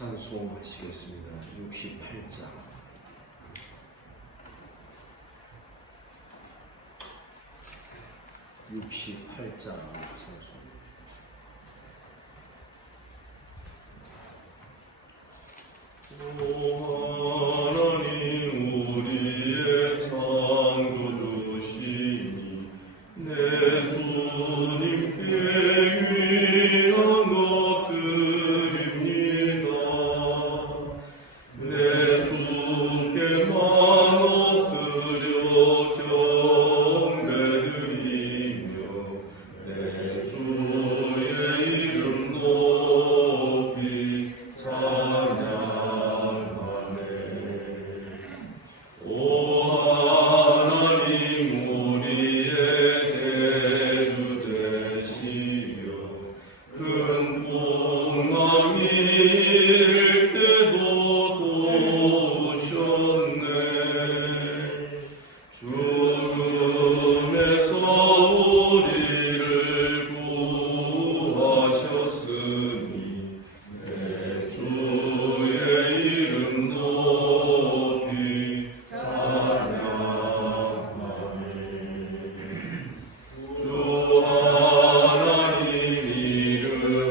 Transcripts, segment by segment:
찬송하시겠습니다. 68장. 찬송. 하나님 우리의 창조주시니 내 주님께 위한 것들입니다. 내 주께만 엎드려 경배드리며 내 주의 이름 높이 찬양하네. 오 하나님 우리의 대주 되시며 큰 풍랑일 때도 도우셨네. 죽음에서 우리를 구하셨으니 내 주의 이름 높이 찬양하네. 주 하나님 이름을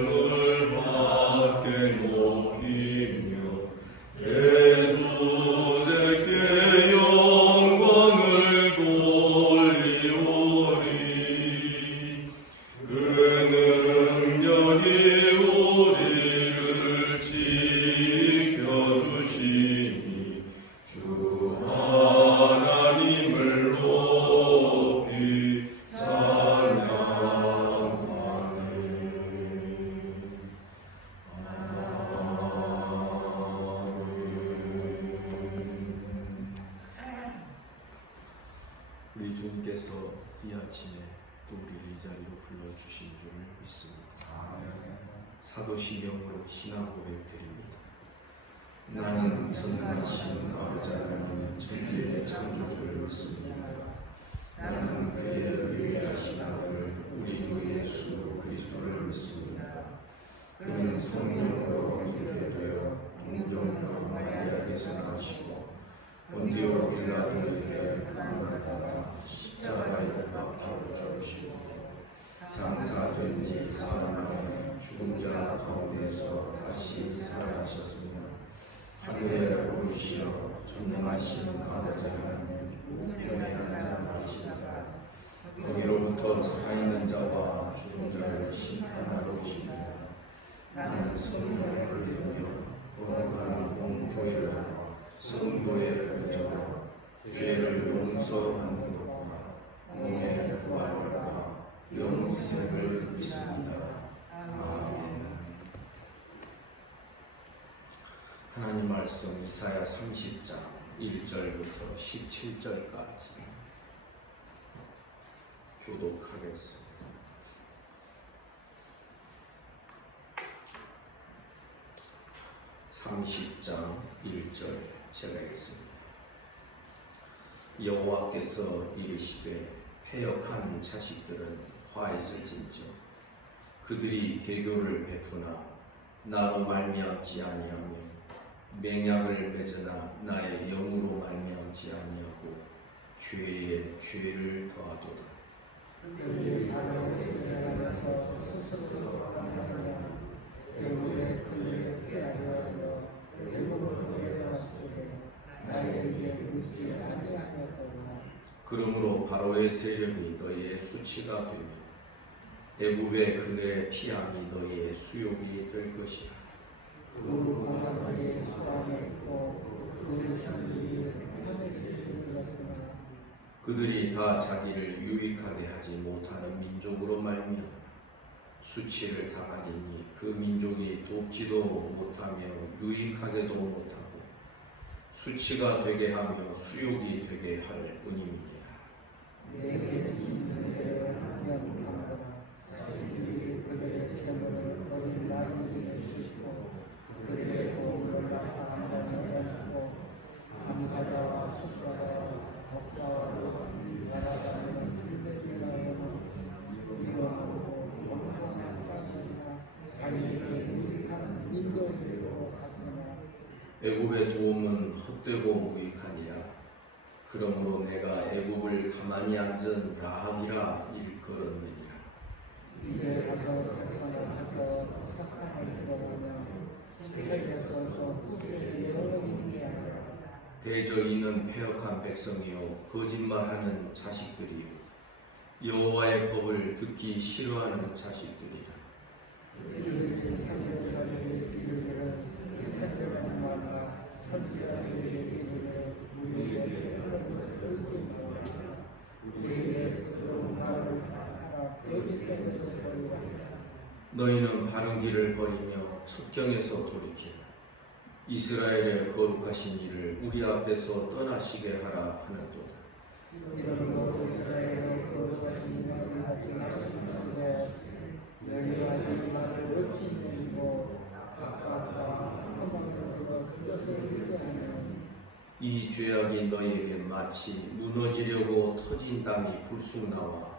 밖에 높이며 내 주제께 영광을 돌리오리. 그 능력이 우리를 지켜주시니 주 하나님을 높이 찬양하네. 우리 주님께서 이 아침에 또 우리를 이 자리로 불러주신 줄을 믿습니다. 사도 신경으로 신앙 고백드립니다. 나는 전능하신 아버지 하나님 천지의 창조주를 믿습니다. 나는 그의 의리하신 아들 우리 주 예수 그리스도를 믿습니다. 그는 성령으로 잉태되어 동정녀 마리아에게서 나시고 본디오 빌라도에게 고난을 받아 십자가에 못 박혀 죽으시고 장사된 지 사흘 만에 죽은 자 가운데서 다시 살아나셨으며 하늘에 오르시어 전능하신 아버지 하나님 우편에 앉아계시다가 거기로부터 살아있는 자와 죽은 자를 심판하러 오시니라. 나는 성령을 믿으며 거룩한 공교회를 하고 성도의 공적으로 죄를 용서하는 것과 공의 부활과 영생을 믿습니다. 아멘. 하나님 말씀 이사야 30장 1절부터 17절까지 교독하겠습니다. 30장 1절 제가 읽습니다. 여호와께서 이르시되 패역한 자식들은 화있을진저 그들이 계교를 베푸나 나로 말미암지 아니하며 맹약을 맺으나 나의 영으로 말미암지 아니하고 죄에 죄를 더하도다. 그들이 바로의 세상에서 스스로 강하며 애굽의 불에 피하려 하여 애굽을 내려왔으되 나에게 묻지 아니하였더라. 그러므로 바로의 세력이 너희의 수치가 되며 애굽의 그늘의 피함이 너희의 수욕이 될 것이라. 그 공화국의 수완에 있고 그 성들이 평생에 들었으나 그들이 다 자기를 유익하게 하지 못하는 민족으로 말미암아 수치를 당하리니 그 민족이 돕지도 못하며 유익하게도 못하고 수치가 되게 하며 수욕이 되게 할 뿐입니다. 내게 짐승들의 함정하거나 자신들이 그들의 세물을 어린 나귀에게 주시고 그들의 도움을 나타나지 않고 암사자와 숙사자와 독자와 나라가는 불백이라여는 이거하고 원하는 자신이나 자기에게 유익한 민족이고 같으나 애굽의 도움은 헛되고 무익하니라. 그러므로 내가 애굽을 가만히 앉은 라합이라 일컬었느니라. 이제 가서 백성을 하여 착함을 이루며 세계에서도 후세에 영원히 하리라. 대저인은 패역한 백성이요 거짓말하는 자식들이요 여호와의 법을 듣기 싫어하는 자식들이라. 이들이 선지자들의 이르기를 일편되는 말과 선지자들의 이르기를 우리에게 우리에게 그런 말을 하라. 거짓되는 소리라. 너희는 바른 길을 버리며 첩경에서 돌이키라. 이스라엘의 거룩하신 이를 우리 앞에서 떠나시게 하라 하는도다. 이러므로 이스라엘의 거룩하신 이를 하시는데 너희가 이 말을 없이 내리고 아까와 험악으로 그것을 일깨하는 이 죄악이 너희에게 마치 무너지려고 터진 담이 불쑥 나와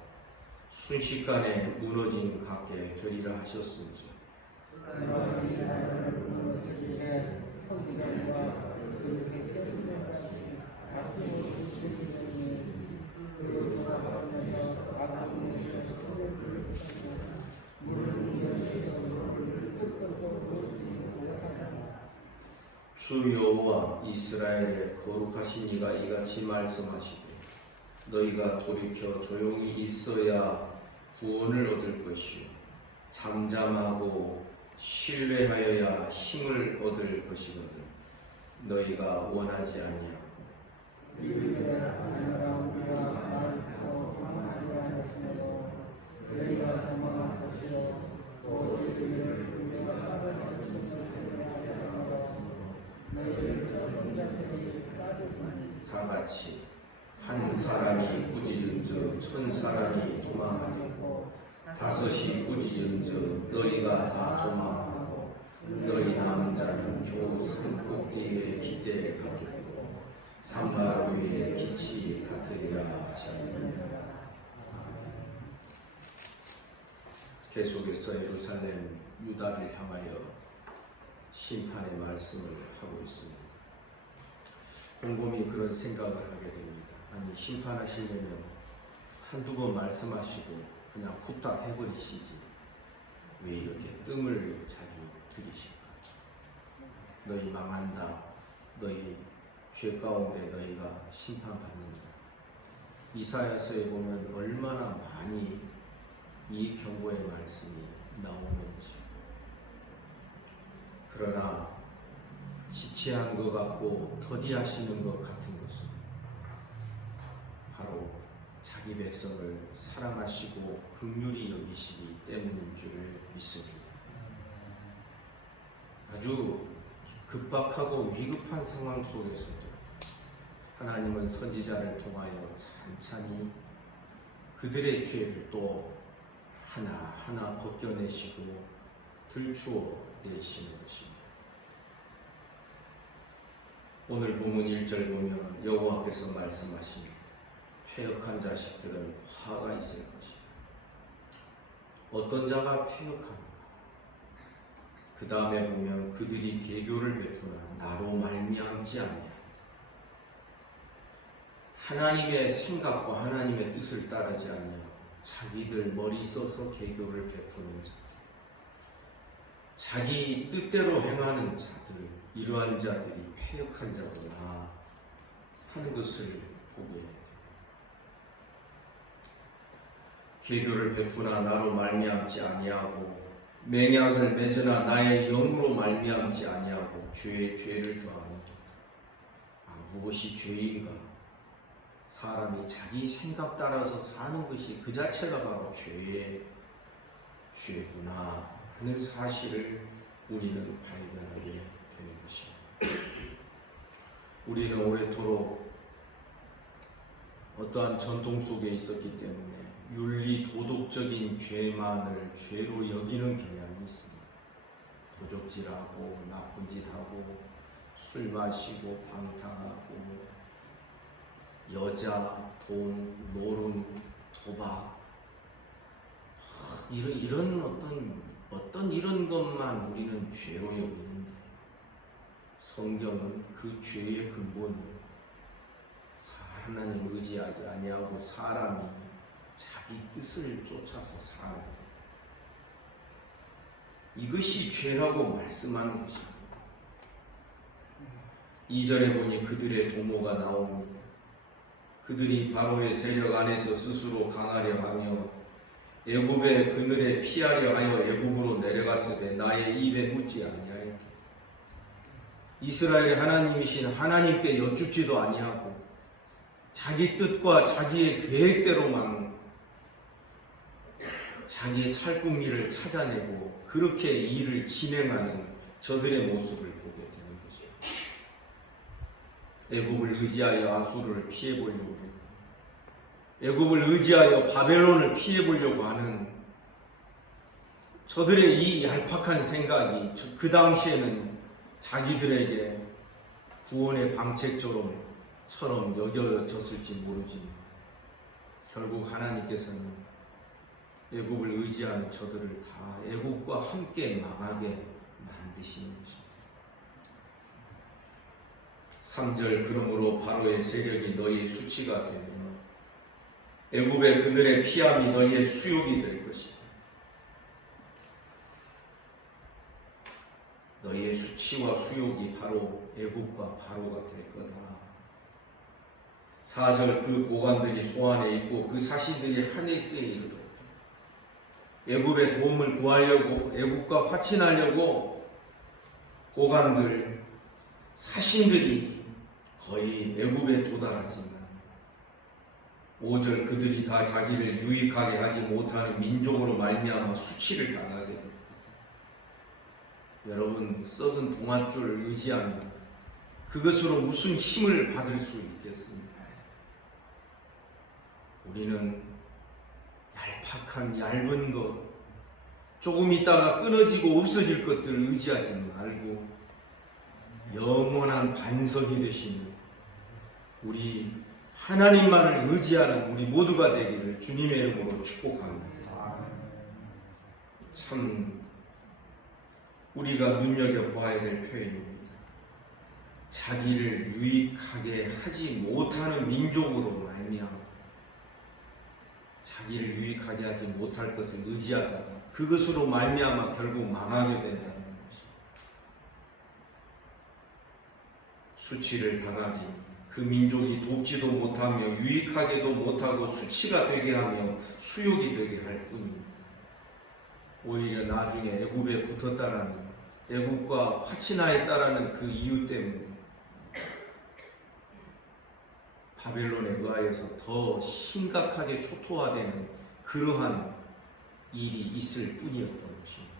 순식간에 무너진 같게 되리라 하셨은지. 내가 이 나라를 무너뜨리게 성기관과 그렇게 깨뜨려 같이 아픔을 주시니 그를 돌아가면서 아픔의 손을 불리고 물을 위에서 물을 흩어서 놓치고 하라. 주 여호와 이스라엘의 거룩하신 이가 이같이 말씀하시되 너희가 돌이켜 조용히 있어야 구원을 얻을 것이요 잠잠하고 신뢰하여야 힘을 얻을 것이거든. 너희가 원하지 아니하고 이르기를 아니라 우리가 말고 도망하려 하였으므로 너희가 도망할 것이요 또 이르기를 우리가 따르는 것을 하였으므로 너희를 쫓는 자들이 따르니 다 같이 한 사람이 꾸짖은즉 천 사람이 도망하리고 다섯이 꾸짖은즉 너희가 다 도망하고 너희 남은 자는 겨우 산 꼭대기에 깃대에 가겠고 산마루 위에 빛이 같으리라 하셨느니라. 계속해서 예루살렘 유다를 향하여 심판의 말씀을 하고 있습니다. 곰곰이 그런 생각을 하게 됩니다. 아니 심판하시려면 한두 번 말씀하시고 그냥 쿡딱 해버리시지 왜 이렇게 뜸을 자주 들이실까? 너희 망한다. 너희 죄 가운데 너희가 심판받는다. 이사야서에 보면 얼마나 많이 이 경고의 말씀이 나오는지. 그러나 지체한 것 같고 더디하시는 것 같은 것은 바로 자기 백성을 사랑하시고 긍휼히 여기시기 때문인 줄을 믿습니다. 아주 급박하고 위급한 상황 속에서도 하나님은 선지자를 통하여 찬찬히 그들의 죄를 또 하나하나 벗겨내시고 들추어 내시는 것입니다. 오늘 본문 1절 보면 여호와께서 말씀하십니다. 패역한 자식들은 화가 있을 것이다. 어떤 자가 패역한가? 그 다음에 보면 그들이 계교를 베푸나 나로 말미암지 아니하리라. 하나님의 생각과 하나님의 뜻을 따르지 아니하고 자기들 머리 써서 계교를 베푸는 자, 자기 뜻대로 행하는 자들, 이러한 자들이 패역한 자구나 하는 것을 보게 됩니다. 계교를 베푸나 나로 말미암지 아니하고 맹약을 맺으나 나의 영으로 말미암지 아니하고 죄에 죄를 더하는도다. 무엇이 죄인가? 사람이 자기 생각 따라서 사는 것이 그 자체가 바로 죄구나 하는 사실을 우리는 발견하게 되는 것입니다. 우리는 오래도록 어떠한 전통 속에 있었기 때문에 윤리 도덕적인 죄만을 죄로 여기는 경향이 있습니다. 도적질하고 나쁜 짓하고 술 마시고 방탕하고 여자, 돈, 노름, 도박 이런 어떤 이런 것만 우리는 죄로 여기는데 성경은 그 죄의 근본이 하나님을 의지하지 아니하고 사람이 자기 뜻을 쫓아서 사는 것, 이것이 죄라고 말씀하는 것입니다. 2절에 보니 그들의 도모가 나옵니다. 그들이 바로의 세력 안에서 스스로 강하려 하며 애굽의 그늘에 피하려 하여 애굽으로 내려갔으되 나의 입에 묻지 아니하였다. 이스라엘의 하나님이신 하나님께 여쭙지도 아니하고 자기 뜻과 자기의 계획대로만 자기의 살궁리를 찾아내고 그렇게 일을 진행하는 저들의 모습을 보게 되는 것입니다. 애굽을 의지하여 아수르를 피해보려고 했고, 애굽을 의지하여 바벨론을 피해보려고 하는 저들의 이 얄팍한 생각이 그 당시에는 자기들에게 구원의 방책처럼 여겨졌을지 모르지만 결국 하나님께서는 애굽을 의지하는 저들을 다 애굽과 함께 망하게 만드시는 것입니다. 3절 그러므로 바로의 세력이 너희의 수치가 되며 애굽의 그늘의 피함이 너희의 수욕이 될 것이다. 너희의 수치와 수욕이 바로 애굽과 바로가 될 거다. 4절 그 고관들이 소안에 있고 그 사신들이 하네스에 이르렀다. 애굽의 도움을 구하려고 애굽과 화친하려고 고관들 사신들이 거의 애굽에 도달하지만 5절 그들이 다 자기를 유익하게 하지 못하는 민족으로 말미암아 수치를 당하게 됩니다. 여러분, 썩은 동아줄을 의지하며 그것으로 무슨 힘을 받을 수 있겠습니까? 우리는 얄팍한 얇은 것, 조금 있다가 끊어지고 없어질 것들을 의지하지 말고 영원한 반석이 되시는 우리 하나님만을 의지하는 우리 모두가 되기를 주님의 이름으로 축복합니다. 참 우리가 눈여겨봐야 될 표현입니다. 자기를 유익하게 하지 못하는 민족으로 말미암아 자기를 유익하게 하지 못할 것을 의지하다가 그것으로 말미암아 결국 망하게 된다는 것입니다. 수치를 당하니 그 민족이 돕지도 못하며 유익하게도 못하고 수치가 되게 하며 수욕이 되게 할 뿐입니다. 오히려 나중에 애굽에 붙었다라는 애굽과 화친하였다라는 그 이유 때문에 바벨론에 의하여서 더 심각하게 초토화되는 그러한 일이 있을 뿐이었던 것입니다.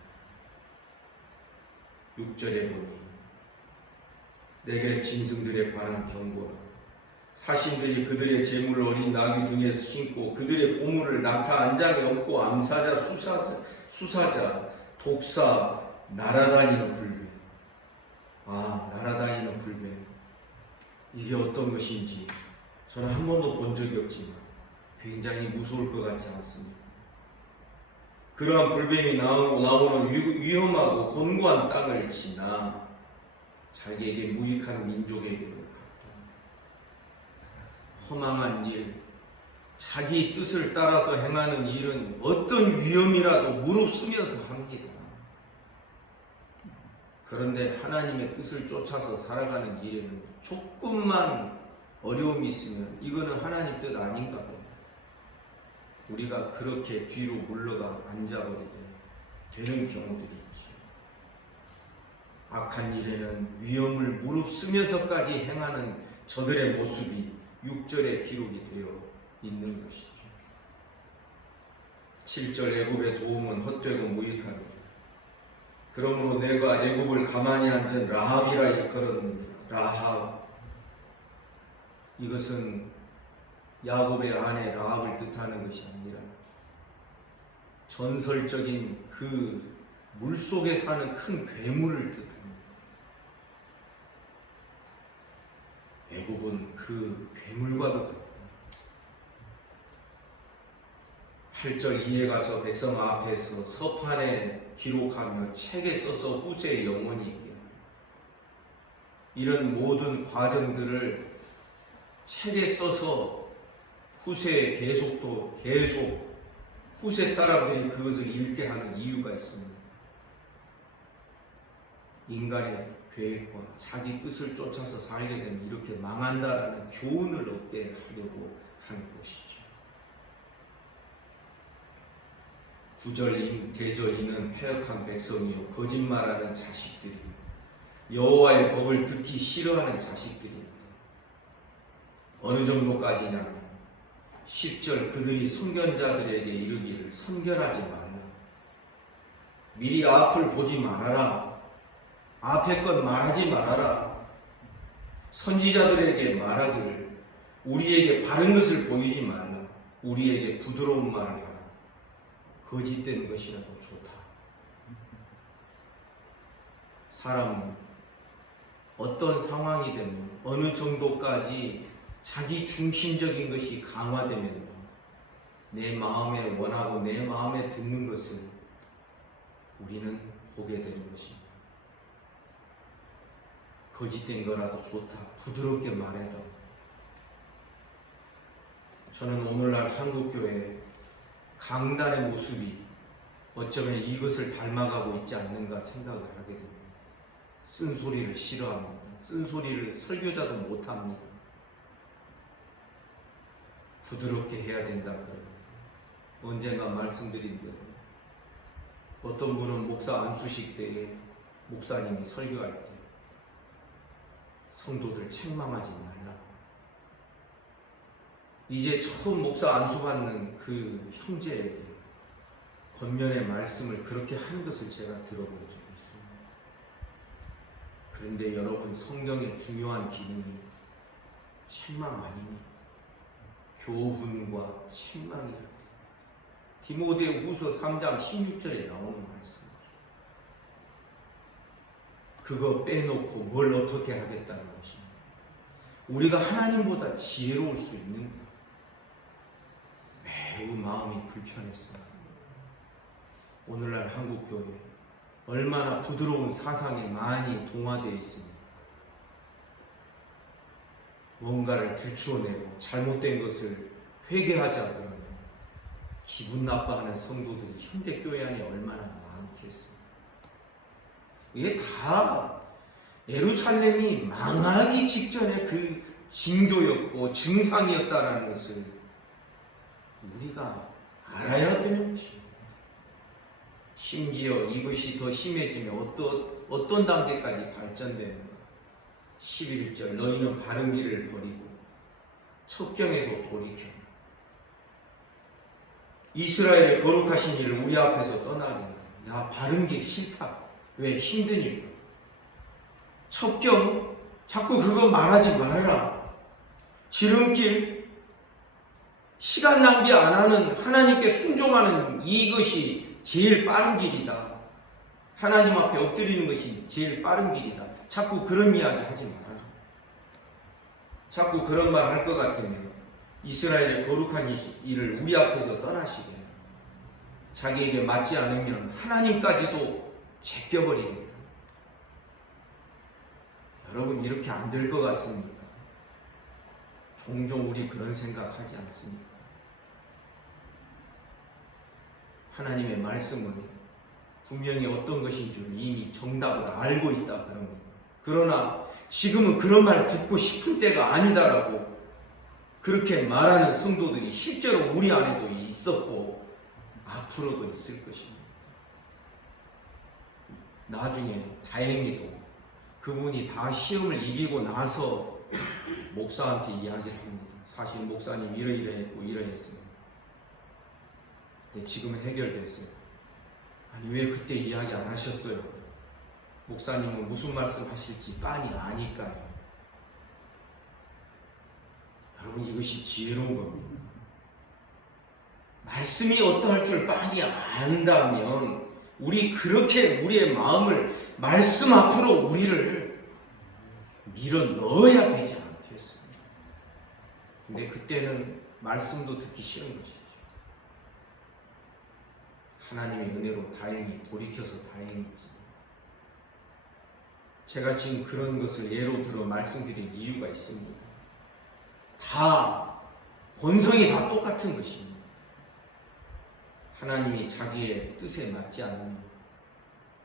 6절에 보니 내게 짐승들에 관한 경고라. 사신들이 그들의 재물을 어린 나귀 등에 신고 그들의 보물을 낙타 안장에 얹고 암사자, 수사자, 독사, 날아다니는 불배. 날아다니는 불배. 이게 어떤 것인지 저는 한 번도 본 적이 없지만 굉장히 무서울 것 같지 않습니까? 그러한 불뱀이 나오는 위험하고 곤고한 땅을 지나 자기에게 무익한 민족에게로 갔다. 허망한 일, 자기 뜻을 따라서 행하는 일은 어떤 위험이라도 무릅쓰면서 합니다. 그런데 하나님의 뜻을 쫓아서 살아가는 일에는 조금만 어려움이 있으면 이거는 하나님 뜻 아닌가 봐요. 우리가 그렇게 뒤로 물러가 앉아버리게 되는 경우들이 있죠. 악한 일에는 위험을 무릅쓰면서까지 행하는 저들의 모습이 6절에 기록이 되어 있는 것이죠. 7절 애굽의 도움은 헛되고 무익하다. 그러므로 내가 애굽을 가만히 앉은 라합이라 일컬었느니라. 라합, 이것은 야곱의 아내 라합을 뜻하는 것이 아니라 전설적인 그 물속에 사는 큰 괴물을 뜻합니다. 애굽은 그 괴물과도 같다. 8절 이에 가서 백성 앞에서 서판에 기록하며 책에 써서 후세에 영원히 있게. 이런 모든 과정들을 책에 써서 후세에 계속 후세 사람들이 그것을 읽게 하는 이유가 있습니다. 인간의 계획과 자기 뜻을 쫓아서 살게 되면 이렇게 망한다라는 교훈을 얻게 하려고 하는 것이죠. 구절 대절 이는 패역한 백성이요 거짓말하는 자식들이 여호와의 법을 듣기 싫어하는 자식들입니다. 어느 정도까지냐면 10절 그들이 선견자들에게 이르기를 선견하지 말라. 미리 앞을 보지 말아라. 앞에 것 말하지 말아라. 선지자들에게 말하기를 우리에게 바른 것을 보이지 말라. 우리에게 부드러운 말을 하라. 거짓된 것이라도 좋다. 사람은 어떤 상황이 되면 어느 정도까지 자기 중심적인 것이 강화되면 내 마음에 원하고 내 마음에 듣는 것을 우리는 보게 되는 것입니다. 거짓된 거라도 좋다. 부드럽게 말해라. 저는 오늘날 한국교회 강단의 모습이 어쩌면 이것을 닮아가고 있지 않는가 생각을 하게 됩니다. 쓴소리를 싫어합니다. 쓴소리를 설교자도 못합니다. 부드럽게 해야 된다. 언젠가 말씀드린 대로 어떤 분은 목사 안수식 때에 목사님이 설교할 때 성도들 책망하지 말라. 이제 처음 목사 안수받는 그 형제에게 권면의 말씀을 그렇게 하는 것을 제가 들어본 적이 있습니다. 그런데 여러분, 성경의 중요한 기능이 책망 아닙니까? 교훈과 책망이다. 디모데후서 3장 16절에 나오는 말씀이죠. 그거 빼놓고 뭘 어떻게 하겠다는 것입니다. 우리가 하나님보다 지혜로울 수 있는가? 매우 마음이 불편했습니다. 오늘날 한국교회 얼마나 부드러운 사상에 많이 동화되어 있습니다. 뭔가를 들추어내고 잘못된 것을 회개하자 그러면 기분 나빠하는 성도들이 현대교회 안에 얼마나 많겠습니까? 이게 다 예루살렘이 망하기 직전에 그 징조였고 증상이었다라는 것을 우리가 알아야 되는 것입니다. 심지어 이것이 더 심해지면 어떤 단계까지 발전되는가? 11절 너희는 바른 길을 버리고 첩경에서 돌이켜 이스라엘의 거룩하신 일을 우리 앞에서 떠나게 하라. 야, 바른 게 싫다. 왜? 힘드니까. 첩경 자꾸 그거 말하지 말아라. 지름길 시간 낭비 안 하는 하나님께 순종하는 이것이 제일 빠른 길이다. 하나님 앞에 엎드리는 것이 제일 빠른 길이다. 자꾸 그런 이야기 하지 마라. 자꾸 그런 말 할 것 같으면 이스라엘의 거룩한 일을 우리 앞에서 떠나시게 자기에게 맞지 않으면 하나님까지도 제껴버리겠다. 여러분, 이렇게 안 될 것 같습니까? 종종 우리 그런 생각하지 않습니까? 하나님의 말씀은 분명히 어떤 것인 줄 이미 정답을 알고 있다 그런 겁니다. 그러나 지금은 그런 말을 듣고 싶은 때가 아니다라고 그렇게 말하는 성도들이 실제로 우리 안에도 있었고 앞으로도 있을 것입니다. 나중에 다행히도 그분이 다 시험을 이기고 나서 목사한테 이야기를 합니다. 사실 목사님 이러이러했고 이러했습니다. 근데 지금은 해결됐어요. 아니, 왜 그때 이야기 안 하셨어요? 목사님은 무슨 말씀 하실지 빤히 아니까요. 여러분, 이것이 지혜로운 겁니다. 말씀이 어떠할 줄 빤히 안다면 우리 그렇게 우리의 마음을 말씀 앞으로 우리를 밀어 넣어야 되지 않겠습니까? 근데 그때는 말씀도 듣기 싫은 것이죠. 하나님의 은혜로 다행히 돌이켜서 다행이지. 제가 지금 그런 것을 예로 들어 말씀드린 이유가 있습니다. 다 본성이 다 똑같은 것입니다. 하나님이 자기의 뜻에 맞지 않는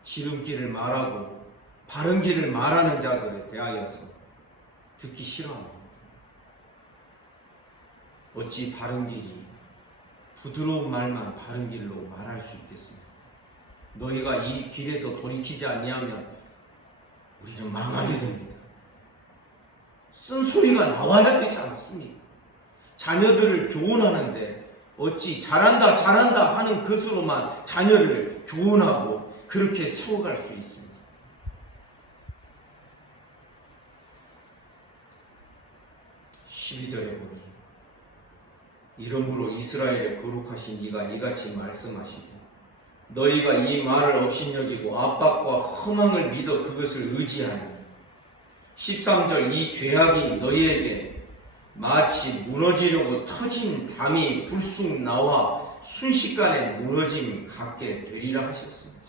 지름길을 말하고 바른 길을 말하는 자들에 대하여서 듣기 싫어합니다. 어찌 바른 길이 부드러운 말만 바른 길로 말할 수 있겠습니까? 너희가 이 길에서 돌이키지 아니하면 우리는 망하게 됩니다. 쓴소리가 나와야 되지 않습니까? 자녀들을 교훈하는데 어찌 잘한다 잘한다 하는 것으로만 자녀를 교훈하고 그렇게 세워갈 수 있습니다. 12절에 보니 이러므로 이스라엘의 거룩하신 이가 이같이 말씀하시고 너희가 이 말을 업신여기고 압박과 허망을 믿어 그것을 의지하니 13절 이 죄악이 너희에게 마치 무너지려고 터진 담이 불쑥 나와 순식간에 무너짐 같게 되리라 하셨습니다.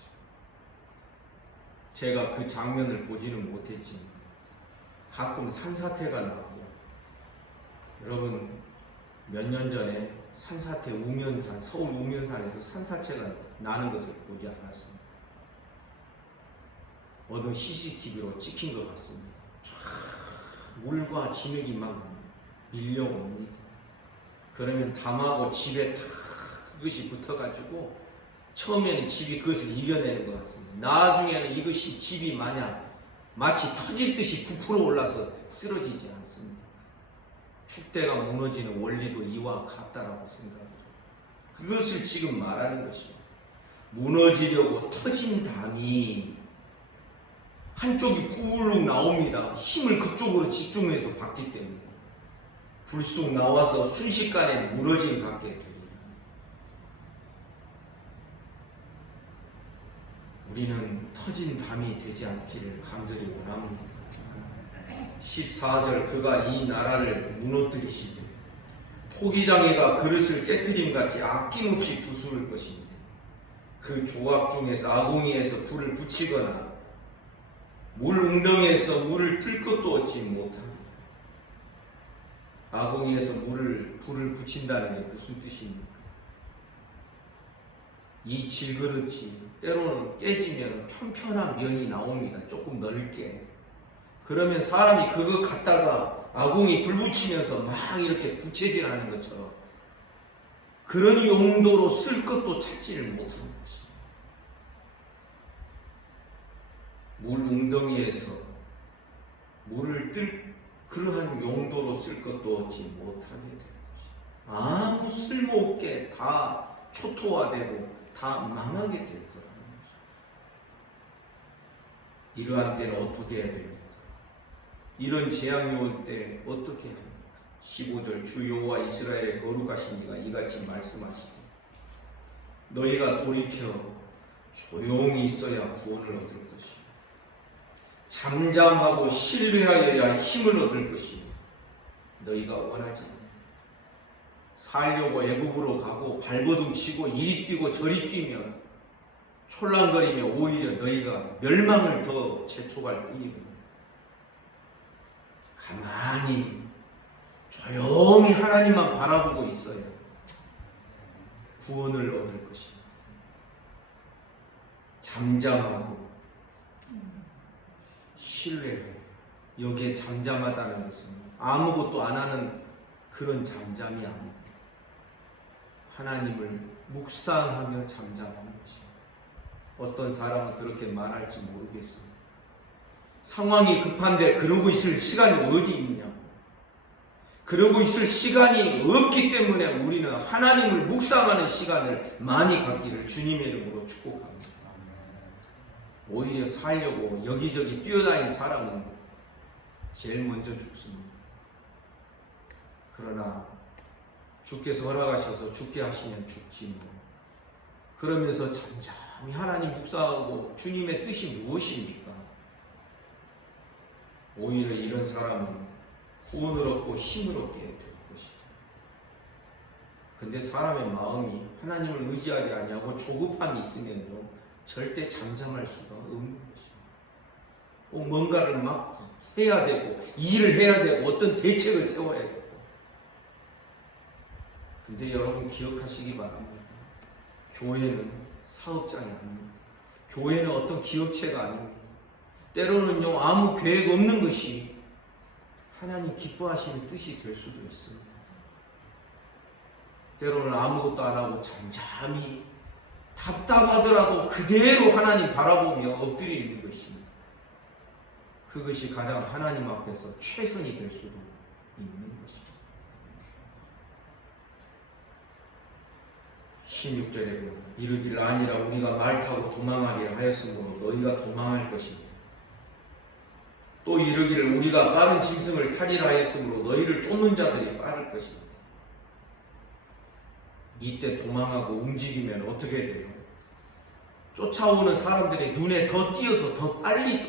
제가 그 장면을 보지는 못했지만 가끔 산사태가 나고 여러분 몇 년 전에 산사태 우면산 서울 우면산에서 산사태가 나는 것을 보지 않았습니다. 어느 CCTV로 찍힌 것 같습니다. 촤 물과 진흙이 막 밀려옵니다. 그러면 담하고 집에 다 그것이 붙어가지고 처음에는 집이 그것을 이겨내는 것 같습니다. 나중에는 이것이 집이 마치 터질 듯이 부풀어 올라서 쓰러지지 않습니다. 축대가 무너지는 원리도 이와 같다라고 생각합니다. 그것을 지금 말하는 것이요. 무너지려고 터진 담이 한쪽이 꿀룩 나옵니다. 힘을 그쪽으로 집중해서 받기 때문에 불쑥 나와서 순식간에 무너진 같게 됩니다. 우리는 터진 담이 되지 않기를 간절히 원합니다. 14절 그가 이 나라를 무너뜨리시되 포기장애가 그릇을 깨트림같이 아낌없이 부수를 것인데 그 조각 중에서 아궁이에서 불을 붙이거나 물 웅덩이에서 물을 뜰 것도 얻지 못합니다. 아궁이에서 불을 붙인다는 게 무슨 뜻입니까? 이 질그릇이 때로는 깨지면 편편한 면이 나옵니다. 조금 넓게. 그러면 사람이 그거 갖다가 아궁이 불 붙이면서 막 이렇게 부채질하는 것처럼 그런 용도로 쓸 것도 찾지를 못하는 것입니다. 물 웅덩이에서 물을 뜰 그러한 용도로 쓸 것도 얻지 못하게 될 것입니다. 아무 쓸모없게 다 초토화되고 다 망하게 될 거라는 것입니다. 이러한 때는 어떻게 해야 됩니까? 이런 재앙이 올 때 어떻게 합니까? 15절 주 여호와 이스라엘의 거룩하신 이가 이같이 말씀하시되 너희가 돌이켜 조용히 있어야 구원을 얻을 것이요 잠잠하고 신뢰하여야 힘을 얻을 것이요 너희가 원하지 않아 살려고 애굽으로 가고 발버둥 치고 이리 뛰고 저리 뛰면 촐랑거리며 오히려 너희가 멸망을 더 재촉할 뿐이거든요. 가만히 조용히 하나님만 바라보고 있어야 구원을 얻을 것입니다. 잠잠하고 신뢰해요. 여기에 잠잠하다는 것은 아무것도 안 하는 그런 잠잠이 아닙니다. 하나님을 묵상하며 잠잠하는 것입니다. 어떤 사람은 그렇게 말할지 모르겠습니다. 상황이 급한데 그러고 있을 시간이 어디 있냐? 그러고 있을 시간이 없기 때문에 우리는 하나님을 묵상하는 시간을 많이 갖기를 주님의 이름으로 축복합니다. 오히려 살려고 여기저기 뛰어다니는 사람은 제일 먼저 죽습니다. 그러나 주께서 허락하셔서 죽게 하시면 죽지 뭐. 그러면서 잠잠히 하나님 묵상하고 주님의 뜻이 무엇입니까? 오히려 이런 사람은 구원을 얻고 힘을 얻게 될 것이다. 근데 사람의 마음이 하나님을 의지하지 아니하고 조급함이 있으면요 절대 잠잠할 수가 없는 것입니다. 꼭 뭔가를 막 해야 되고 일을 해야 되고 어떤 대책을 세워야 되고. 근데 여러분 기억하시기 바랍니다. 교회는 사업장이 아닙니다. 교회는 어떤 기업체가 아닙니다. 때로는요 아무 계획 없는 것이 하나님 기뻐하시는 뜻이 될 수도 있습니다. 때로는 아무것도 안 하고 잠잠히 답답하더라도 그대로 하나님 바라보며 엎드리는 것이 그것이 가장 하나님 앞에서 최선이 될 수도 있는 것입니다. 16절에 보면 이르기를 아니라 우리가 말 타고 도망하리라 하였으므로 너희가 도망할 것이니 또 이르기를 우리가 빠른 짐승을 타리라 하였으므로 너희를 쫓는 자들이 빠를 것이니 이때 도망하고 움직이면 어떻게 돼요? 쫓아오는 사람들의 눈에 더 띄어서 더 빨리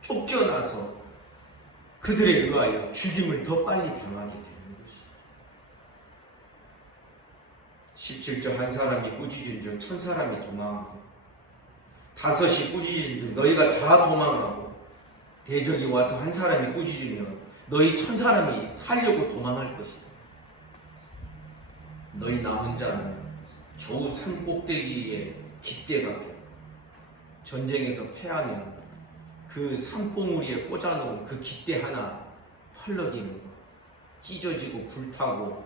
쫓겨나서 그들에 의하여 죽임을 더 빨리 당하게 되는 것이 17절 한 사람이 꾸짖은 즉 1000사람이 도망하고 5이 꾸짖은 즉 너희가 다 도망하고 대적이 와서 한 사람이 꾸짖으면 너희 1000사람이 살려고 도망할 것이다. 너희 남은 자는 겨우 산 꼭대기에 깃대 같게 전쟁에서 패하면 그 산봉우리에 꽂아놓은 그 깃대 하나 펄럭이는 것, 찢어지고 불타고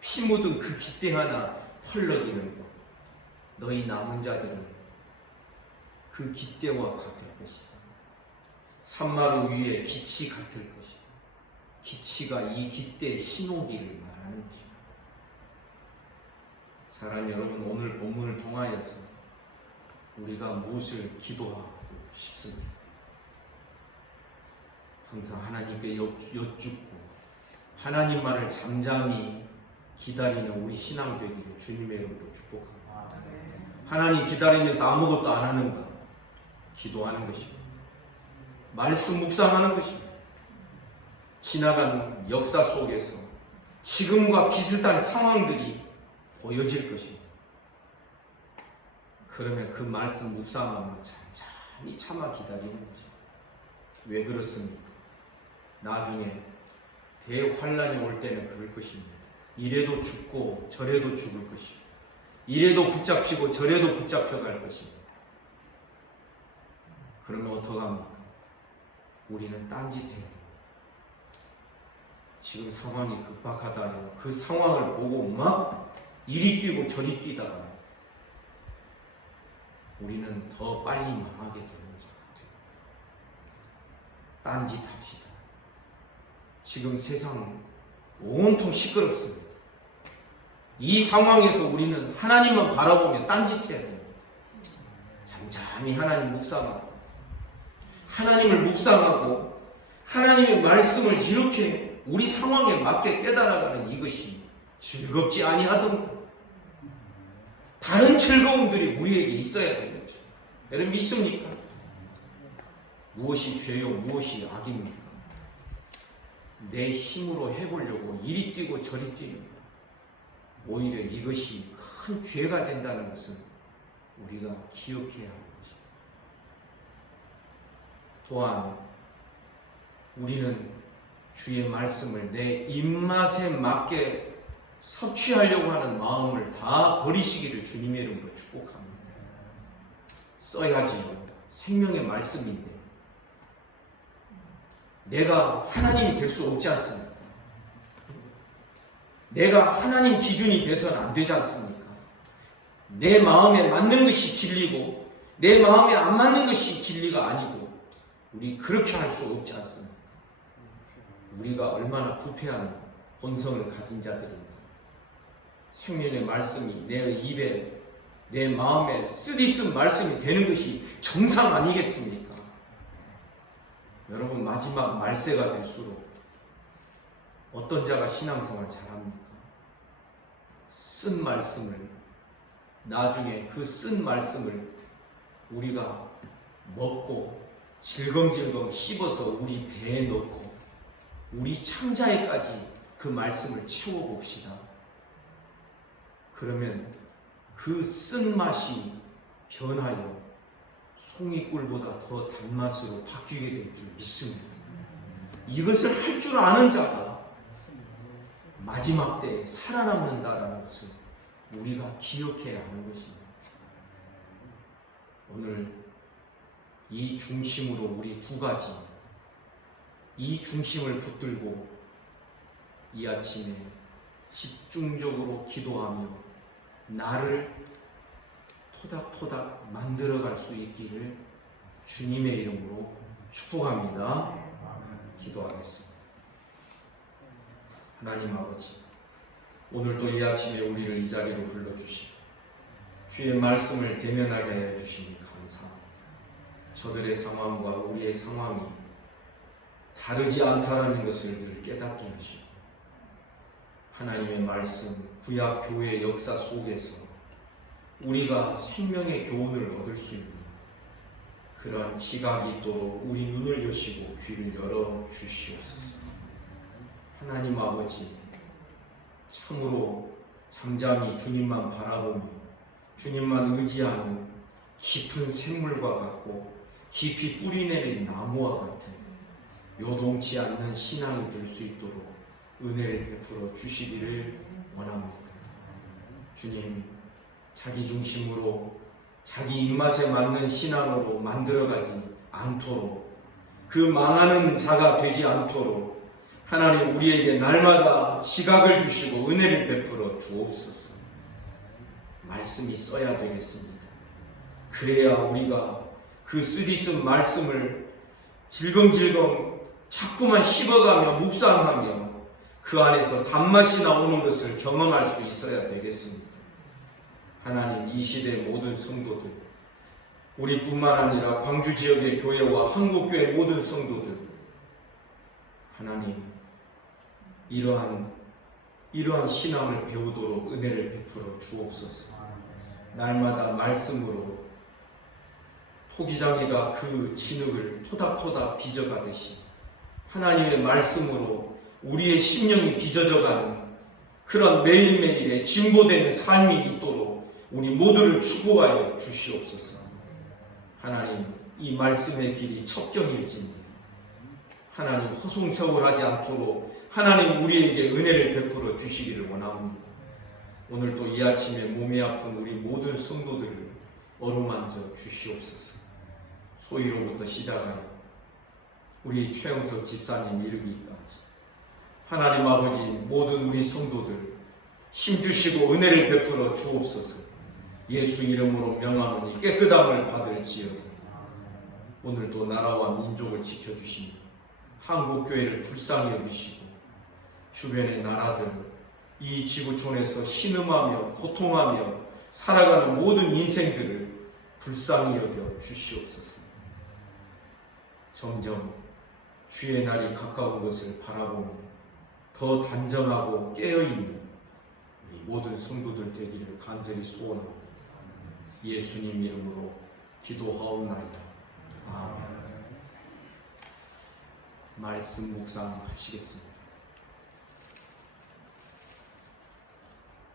피 묻은 그 깃대 하나 펄럭이는 것, 너희 남은 자들은 그 깃대와 같을 것이다. 산마루 위에 기치 같을 것이다. 기치가 이 깃대의 신호기를 말하는 것입니다. 사랑하는 여러분, 오늘 본문을 통하여서 우리가 무엇을 기도하고 싶습니까? 항상 하나님께 여쭙고 하나님 말을 잠잠히 기다리는 우리 신앙 되기를 주님의 이름으로 축복합니다. 하나님 기다리면서 아무것도 안 하는가? 기도하는 것입니다. 말씀 묵상하는 것입니다. 지나간 역사 속에서 지금과 비슷한 상황들이 보여질 것입니다. 그러면 그 말씀 묵상하며 잠잠히 참아 기다리는 것입니다. 왜 그렇습니까? 나중에 대환란이 올 때는 그럴 것입니다. 이래도 죽고 저래도 죽을 것이고 이래도 붙잡히고 저래도 붙잡혀갈 것입니다. 그러면 어떡합니까? 우리는 딴짓해요. 지금 상황이 급박하다요. 그 상황을 보고 막 이리 뛰고 저리 뛰다가 우리는 더 빨리 망하게 되는 것 같아요. 딴짓합시다. 지금 세상 온통 시끄럽습니다. 이 상황에서 우리는 하나님만 바라보며 딴짓해야 됩니다. 잠잠히 하나님 묵상하고 하나님을 묵상하고 하나님의 말씀을 이렇게 우리 상황에 맞게 깨달아가는 이것이 즐겁지 아니하던가 다른 즐거움들이 우리에게 있어야 되는 것입니다. 여러분 믿습니까? 무엇이 죄요 무엇이 악입니까? 내 힘으로 해보려고 이리 뛰고 저리 뛰는 것, 오히려 이것이 큰 죄가 된다는 것은 우리가 기억해야 하는 것입니다. 또한 우리는 주의 말씀을 내 입맛에 맞게 섭취하려고 하는 마음을 다 버리시기를 주님의 이름으로 축복합니다. 써야지 생명의 말씀인데 내가 하나님이 될 수 없지 않습니까? 내가 하나님 기준이 돼서는 안 되지 않습니까? 내 마음에 맞는 것이 진리고 내 마음에 안 맞는 것이 진리가 아니고 우리 그렇게 할 수 없지 않습니까? 우리가 얼마나 부패한 본성을 가진 자들입니다. 생명의 말씀이 내 입에 내 마음에 쓰디쓴 말씀이 되는 것이 정상 아니겠습니까? 여러분 마지막 말세가 될수록 어떤 자가 신앙생활 잘합니까? 쓴 말씀을 나중에 그 쓴 말씀을 우리가 먹고 질겅질겅 씹어서 우리 배에 넣고 우리 창자에까지 그 말씀을 채워봅시다. 그러면 그 쓴맛이 변하여 송이꿀보다 더 단맛으로 바뀌게 될 줄 믿습니다. 이것을 할 줄 아는 자가 마지막 때에 살아남는다라는 것을 우리가 기억해야 하는 것입니다. 오늘 이 중심으로 우리 두 가지, 이 중심을 붙들고 이 아침에 집중적으로 기도하며 나를 토닥토닥 만들어갈 수 있기를 주님의 이름으로 축복합니다. 기도하겠습니다. 하나님 아버지, 오늘도 이 아침에 우리를 이 자리로 불러주시고 주의 말씀을 대면하게 하여 주시니 감사합니다. 저들의 상황과 우리의 상황이 다르지 않다라는 것을 늘 깨닫게 하시고 하나님의 말씀, 구약 교회의 역사 속에서 우리가 생명의 교훈을 얻을 수 있는 그러한 지각이 있도록 우리 눈을 여시고 귀를 열어 주시옵소서. 하나님 아버지, 참으로 잠잠히 주님만 바라보며 주님만 의지하는 깊은 샘물과 같고 깊이 뿌리내린 나무와 같은 요동치 않는 신앙이 될 수 있도록 은혜를 베풀어 주시기를 원합니다. 주님, 자기 중심으로 자기 입맛에 맞는 신앙으로 만들어가지 않도록, 그 망하는 자가 되지 않도록 하나님 우리에게 날마다 지각을 주시고 은혜를 베풀어 주옵소서. 말씀이 써야 되겠습니다. 그래야 우리가 그 쓰디쓴 말씀을 질겅질겅 자꾸만 씹어가며 묵상하며 그 안에서 단맛이 나오는 것을 경험할 수 있어야 되겠습니다. 하나님, 이 시대의 모든 성도들, 우리뿐만 아니라 광주 지역의 교회와 한국교회 모든 성도들, 하나님, 이러한 신앙을 배우도록 은혜를 베풀어 주옵소서. 날마다 말씀으로 토기장이가 그 진흙을 토닥토닥 빚어가듯이 하나님의 말씀으로 우리의 심령이 빚어져가는 그런 매일매일의 진보되는 삶이 있도록 우리 모두를 축복하여 주시옵소서. 하나님, 이 말씀의 길이 첩경일지니 하나님 허송세월하지 않도록 하나님 우리에게 은혜를 베풀어 주시기를 원합니다. 오늘도 이 아침에 몸이 아픈 우리 모든 성도들을 어루만져 주시옵소서. 소위로부터 시작하여 우리 최영석 집사님 이르기까지 하나님 아버지, 모든 우리 성도들 힘주시고 은혜를 베풀어 주옵소서. 예수 이름으로 명하노니 깨끗함을 받을지어다. 오늘도 나라와 민족을 지켜주시니 한국교회를 불쌍히 여기시고 주변의 나라들, 이 지구촌에서 신음하며 고통하며 살아가는 모든 인생들을 불쌍히 여겨 주시옵소서. 점점 주의 날이 가까운 것을 바라보며 더 단정하고 깨어있는 우리 모든 성도들 되기를 간절히 소원합니다. 예수님 이름으로 기도하옵나이다. 아멘. 말씀 묵상하시겠습니다.